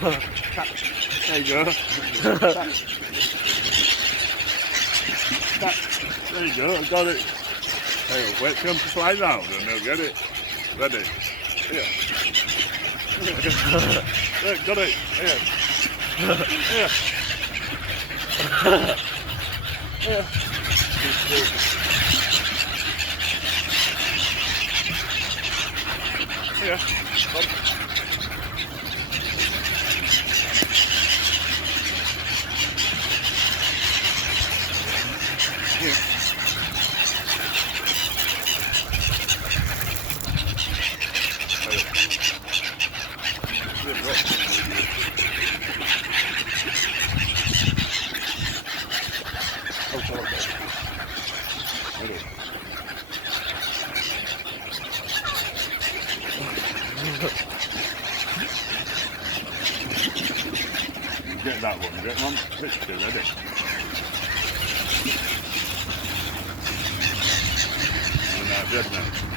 There you go. There you go, I got it. Hey, wait till him to slide down and they'll get it. Ready? Here. There, got it. Here. Here. Here. Here. Come. Here. Get that one, get one. Picture, ready? And now, dead now.